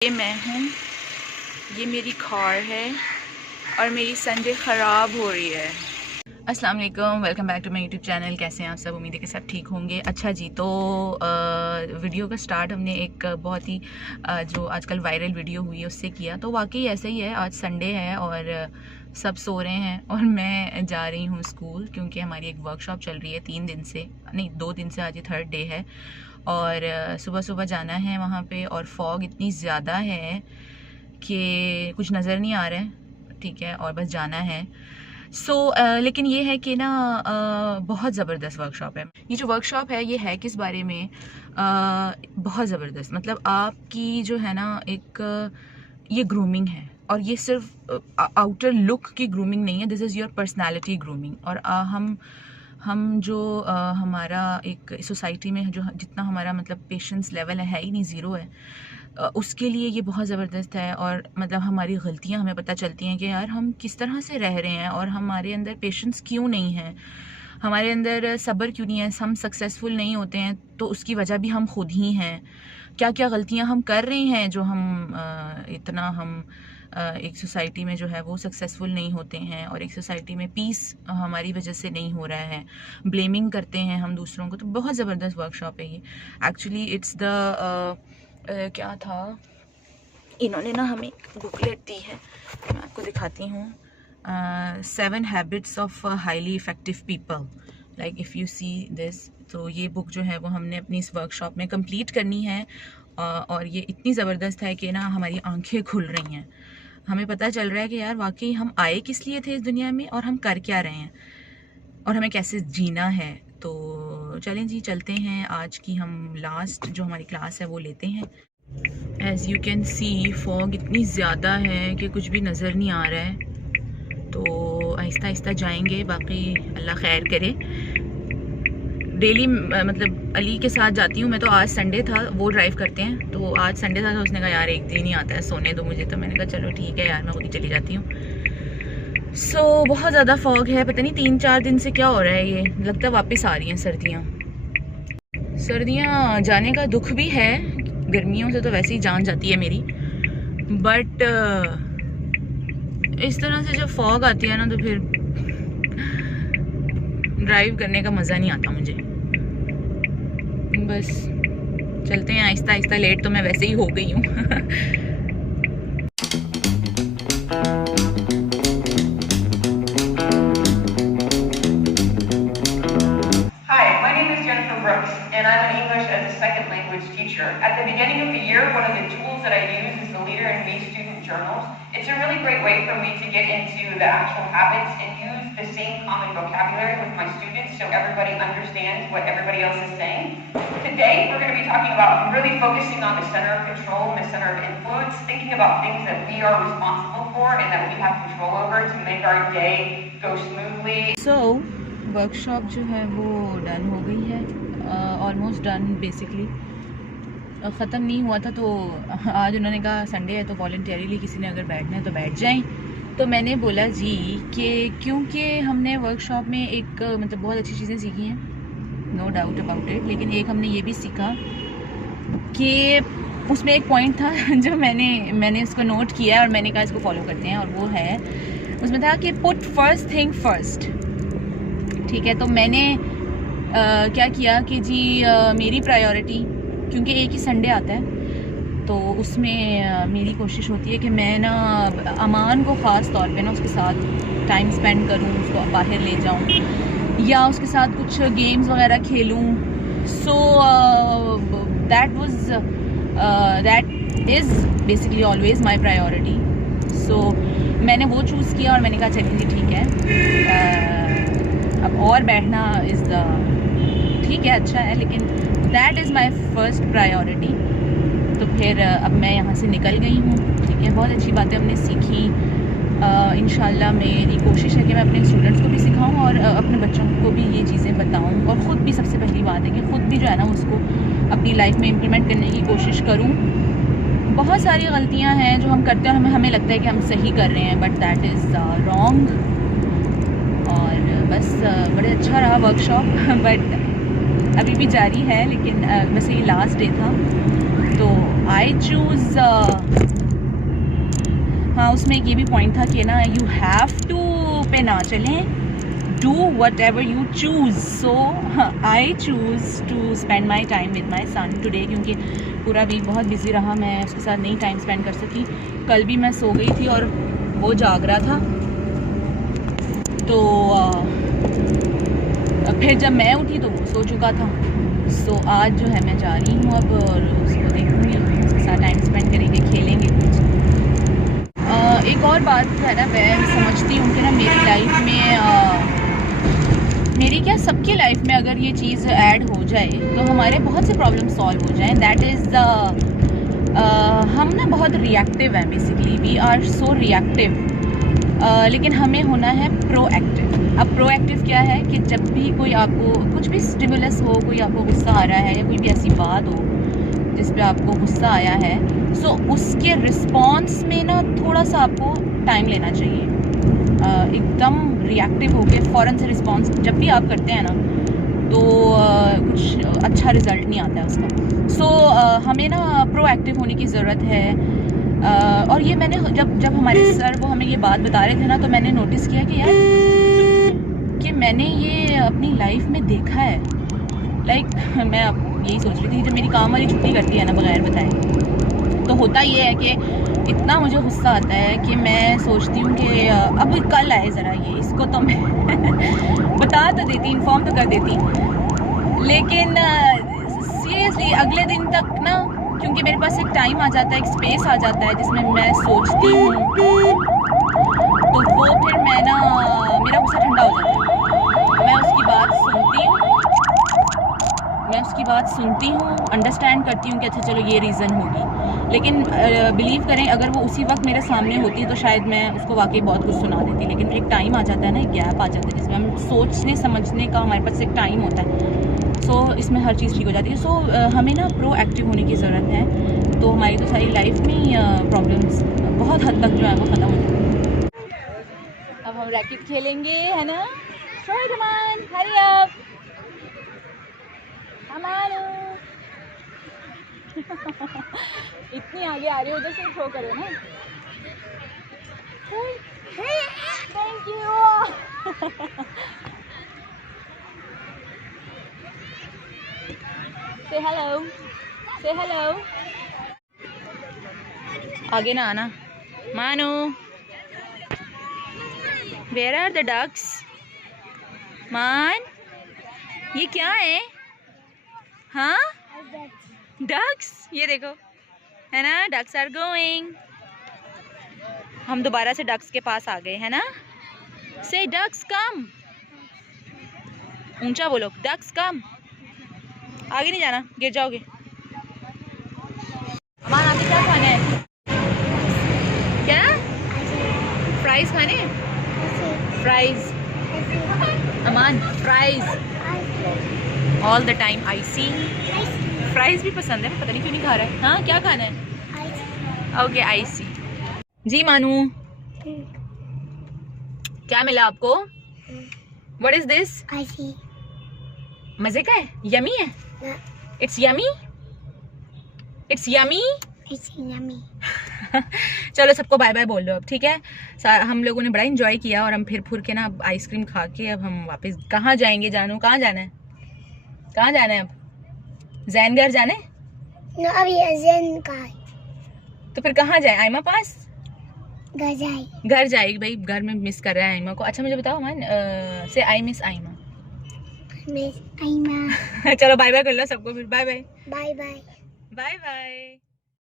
ये मैं हूँ, ये मेरी कार है और मेरी संडे ख़राब हो रही है। अस्सलाम वालेकुम, welcome back to my YouTube channel. कैसे हैं आप सब? उम्मीद है कि सब ठीक होंगे। अच्छा जी, तो वीडियो का स्टार्ट हमने एक बहुत ही जो आजकल वायरल वीडियो हुई है उससे किया। तो वाकई ऐसा ही है, आज संडे है और सब सो रहे हैं और मैं जा रही हूँ स्कूल, क्योंकि हमारी एक वर्कशॉप चल रही है 3 दिन से, नहीं 2 दिन से, आज ये 3rd डे है और सुबह सुबह जाना है वहाँ पे। और फॉग इतनी ज़्यादा है कि कुछ नज़र नहीं आ रहा है, ठीक है, और बस जाना है। लेकिन ये है कि ना बहुत ज़बरदस्त वर्कशॉप है। ये जो वर्कशॉप है ये है किस बारे में, बहुत ज़बरदस्त, मतलब आपकी जो है ना एक ये ग्रूमिंग है, और ये सिर्फ आउटर लुक की ग्रूमिंग नहीं है, this is your personality grooming. और हम जो हमारा एक सोसाइटी में जो जितना हमारा मतलब पेशेंस लेवल है ही नहीं, ज़ीरो है, उसके लिए ये बहुत ज़बरदस्त है। और मतलब हमारी गलतियां हमें पता चलती हैं कि यार हम किस तरह से रह रहे हैं और हमारे अंदर पेशेंस क्यों नहीं है, हमारे अंदर सब्र क्यों नहीं है, हम सक्सेसफुल नहीं होते हैं तो उसकी वजह भी हम खुद ही हैं। क्या क्या गलतियां हम कर रहे हैं जो हम एक सोसाइटी में जो है वो सक्सेसफुल नहीं होते हैं, और एक सोसाइटी में पीस हमारी वजह से नहीं हो रहा है, ब्लेमिंग करते हैं हम दूसरों को। तो बहुत ज़बरदस्त वर्कशॉप है ये। एक्चुअली इट्स द क्या था, इन्होंने ना हमें बुकलेट दी है, मैं आपको दिखाती हूँ। 7 habits of highly effective people, like if you see this. तो ये बुक जो है वो हमने अपनी इस वर्कशॉप में कंप्लीट करनी है, और ये इतनी ज़बरदस्त है कि ना हमारी आंखें खुल रही हैं, हमें पता चल रहा है कि यार वाकई हम आए किस लिए थे इस दुनिया में और हम कर क्या रहे हैं और हमें कैसे जीना है। तो चलें जी, चलते हैं। आज की हम लास्ट जो हमारी क्लास है वो लेते हैं। As you can see fog इतनी ज़्यादा है कि कुछ भी नज़र नहीं आ रहा है, तो आहिस्ता आहिस्ता जाएंगे, बाकी अल्लाह खैर करे। डेली मतलब अली के साथ जाती हूँ मैं, तो आज संडे था, वो ड्राइव करते हैं, तो आज संडे था तो उसने कहा यार एक दिन ही आता है, सोने दो मुझे। तो मैंने कहा चलो ठीक है यार, मैं खुद ही चली जाती हूँ। बहुत ज़्यादा फॉग है, पता नहीं 3-4 दिन से क्या हो रहा है, ये लगता है वापस आ रही हैं सर्दियाँ। सर्दियाँ जाने का दुख भी है, गर्मियों से तो वैसे ही जान जाती है मेरी, बट इस तरह से जब फॉग आती है ना तो फिर ड्राइव करने का मज़ा नहीं आता मुझे। बस चलते हैं आहिस्ता आहिस्ता, लेट तो मैं वैसे ही हो गई हूँ। And I'm an English as a second language teacher. At the beginning of the year, one of the tools that I use is the Leader in Me student journals. It's a really great way for me to get into the actual habits and use the same common vocabulary with my students so everybody understands what everybody else is saying. Today, we're going to be talking about really focusing on the center of control and the center of influence, thinking about things that we are responsible for and that we have control over to make our day go smoothly. So, workshop जो है वो done हो गई है, almost done basically, ख़त्म नहीं हुआ था। तो आज उन्होंने कहा संडे है तो वॉलंटियरली किसी ने अगर बैठना है तो बैठ जाएं। तो मैंने बोला जी कि क्योंकि हमने वर्कशॉप में एक मतलब बहुत अच्छी चीज़ें सीखी हैं, नो डाउट अबाउट इट, लेकिन एक हमने ये भी सीखा कि उसमें एक पॉइंट था जो मैंने उसको नोट किया है और मैंने कहा इसको फॉलो करते हैं, और वो है, उसमें था कि पुट फर्स्ट थिंग फर्स्ट, ठीक है। तो मैंने क्या किया कि जी मेरी प्रायोरिटी, क्योंकि एक ही संडे आता है तो उसमें मेरी कोशिश होती है कि मैं ना अमान को ख़ास तौर पे ना उसके साथ टाइम स्पेंड करूं, उसको बाहर ले जाऊं या उसके साथ कुछ गेम्स वगैरह खेलूं। So that is basically always my priority. So मैंने वो चूज़ किया और मैंने कहा चलिए जी ठीक है, अब और बैठना इज़ द ठीक है, अच्छा है, लेकिन that is my first priority. तो फिर अब मैं यहाँ से निकल गई हूँ, ठीक है। बहुत अच्छी बातें हमने सीखी, इंशाल्लाह मेरी कोशिश है कि मैं अपने स्टूडेंट्स को भी सिखाऊं और अपने बच्चों को भी ये चीज़ें बताऊं, और ख़ुद भी सबसे पहली बात है कि ख़ुद भी जो है ना उसको अपनी लाइफ में इम्प्लीमेंट करने की कोशिश करूँ। बहुत सारी गलतियाँ हैं जो हम करते हैं, हमें लगता है कि हम सही कर रहे हैं, बट दैट इज़ रॉन्ग। और बस बड़े अच्छा रहा वर्कशॉप, बट अभी भी जारी है, लेकिन वैसे ये लास्ट डे था तो आई चूज़ हाँ, उसमें ये भी पॉइंट था कि ना यू हैव टू पे ना चलें, do whatever you choose. So I choose to spend my time with my son today, क्योंकि पूरा वीक बहुत बिजी रहा, मैं उसके साथ नहीं टाइम स्पेंड कर सकी। कल भी मैं सो गई थी और वो जाग रहा था, तो फिर जब मैं उठी तो वो सो चुका था। सो आज जो है मैं जा रही हूँ अब, और उसको देखूँगी, उसके साथ टाइम स्पेंड करेंगे, खेलेंगे कुछ। एक और बात है ना, मैं समझती हूँ कि ना मेरी लाइफ में मेरी क्या सबकी लाइफ में अगर ये चीज़ ऐड हो जाए तो हमारे बहुत से प्रॉब्लम सॉल्व हो जाएं। दैट इज़ हम ना बहुत रिएक्टिव हैं, basically we are so reactive, लेकिन हमें होना है प्रोएक्टिव। अब प्रोएक्टिव क्या है कि जब भी कोई आपको कुछ भी स्टिमुलस हो, कोई आपको गुस्सा आ रहा है या कोई भी ऐसी बात हो जिस पे आपको गुस्सा आया है, सो उसके रिस्पॉन्स में ना थोड़ा सा आपको टाइम लेना चाहिए। एकदम रिएक्टिव होके फ़ौरन से रिस्पॉन्स जब भी आप करते हैं ना तो कुछ अच्छा रिज़ल्ट नहीं आता है उसका। सो हमें ना प्रोएक्टिव होने की ज़रूरत है। और ये मैंने जब हमारे सर वो हमें ये बात बता रहे थे ना, तो मैंने नोटिस किया कि यार कि मैंने ये अपनी लाइफ में देखा है। लाइक मैं अब यही सोच रही थी, जब मेरी काम वाली छुट्टी करती है ना बगैर बताए, तो होता ये है कि इतना मुझे गुस्सा आता है कि मैं सोचती हूँ कि अब कल आए ज़रा ये, इसको तो मैं बता तो देती, इन्फॉर्म तो कर देती, लेकिन सीरियसली अगले दिन तक ना, क्योंकि मेरे पास एक टाइम आ जाता है, एक स्पेस आ जाता है जिसमें मैं सोचती हूँ, तो वो फिर मैं ना मेरा गुस्सा ठंडा हो जाता है। मैं उसकी बात सुनती हूँ, अंडरस्टैंड करती हूँ कि अच्छा चलो ये रीज़न होगी, लेकिन बिलीव करें अगर वो उसी वक्त मेरे सामने होती है तो शायद मैं उसको वाकई बहुत कुछ सुना देती, लेकिन एक टाइम आ जाता है ना, एक गैप आ जाता है जिसमें हम सोचने समझने का हमारे पास एक टाइम होता है। सो इसमें हर चीज़ ठीक हो जाती है। सो हमें ना प्रोएक्टिव होने की ज़रूरत है, तो हमारी तो सारी लाइफ में प्रॉब्लम्स बहुत हद तक जो है वो ख़त्म हो जाती है। अब हम रैकेट खेलेंगे, है ना? हरी अप, इतनी आगे आ रही हो, उधर से थ्रो करो ना। Thank you. से हेलो। आगे ना आना। मानो, वेयर आर द डक्स? मान, ये क्या है? हाँ, डक्स, ये देखो, है ना, डक्स आर गोइंग। हम दोबारा से डक्स के पास आ गए, है ना? से डक्स कम, ऊंचा बोलो, डक्स कम। आगे नहीं जाना, गिर जाओगे। अमान, आपने क्या खाना है? क्या? फ्राइज खाने? Fries Aman, fries all the time. IC fries भी पसंद है, पता नहीं क्यों नहीं खा रहा है। हाँ, क्या खाना है? Okay, IC. जी मानू, क्या मिला आपको? What is this? आईसी। मजे का है? यमी है? It's yummy, it's yummy. चलो सबको बाय बाय बोल लो अब, ठीक है? हम लोगों ने बड़ा एंजॉय किया और हम फिर फुर के ना अब आइसक्रीम खा के अब हम वापस कहाँ जाएंगे? जानू, कहाँ जाना है? कहाँ जाना है अब? जैन घर जाना है? No, अभी जैन का है। तो फिर कहाँ जाए? आयमा पास घर जाएगी भाई, घर में मिस कर रहा है आयमा को। अच्छा मुझे बताओ मान, say I miss Ayma. Miss Ayma. चलो बाय बाय कर लो सबको, फिर bye bye. Bye bye. Bye bye.